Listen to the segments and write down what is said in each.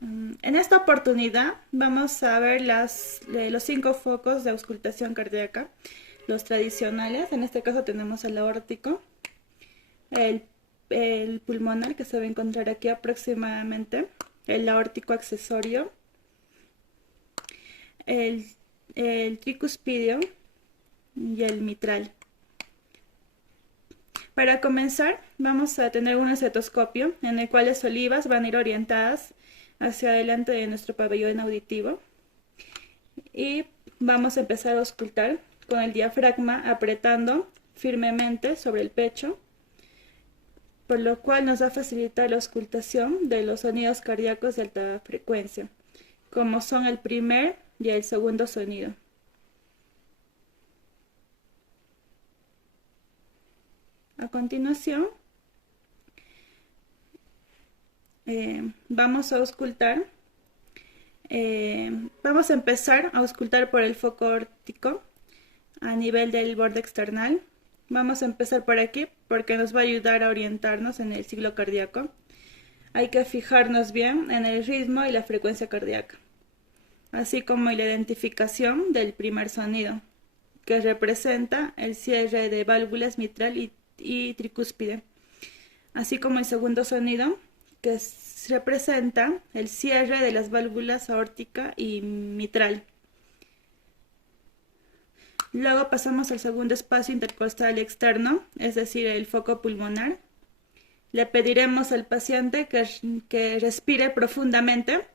En esta oportunidad vamos a ver los 5 focos de auscultación cardíaca, los tradicionales. En este caso tenemos el aórtico, el, el pulmonar, que se va a encontrar aquí aproximadamente, el aórtico accesorio, el, el tricuspidio y el mitral. Para comenzar, vamos a tener un estetoscopio en el cual las olivas van a ir orientadas hacia adelante de nuestro pabellón auditivo y vamos a empezar a auscultar con el diafragma apretando firmemente sobre el pecho, por lo cual nos va a facilitar la auscultación de los sonidos cardíacos de alta frecuencia, como son el primer y el segundo sonido. A continuación, vamos a auscultar. Vamos a empezar a auscultar por el foco óptico a nivel del borde external. Vamos a empezar por aquí porque nos va a ayudar a orientarnos en el ciclo cardíaco. Hay que fijarnos bien en el ritmo y la frecuencia cardíaca, así como la identificación del primer sonido, que representa el cierre de válvulas mitral y tricúspide, así como el segundo sonido, que representa el cierre de las válvulas aórtica y mitral. Luego pasamos al segundo espacio intercostal externo, es decir, el foco pulmonar. Le pediremos al paciente que respire profundamente.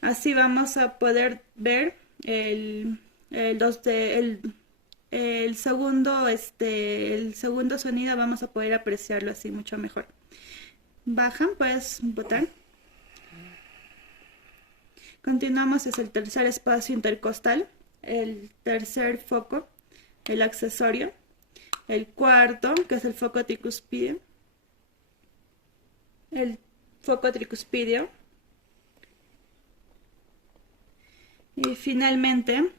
Así vamos a poder ver el segundo sonido, vamos a poder apreciarlo así mucho mejor. Bajan, puedes botar. Continuamos, es el tercer espacio intercostal, el tercer foco, el accesorio, el cuarto, que es el foco tricuspidio, el foco tricuspidio, y finalmente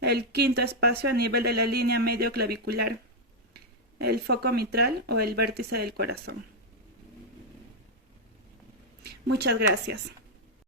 el quinto espacio a nivel de la línea medio clavicular, el foco mitral o el vértice del corazón. Muchas gracias.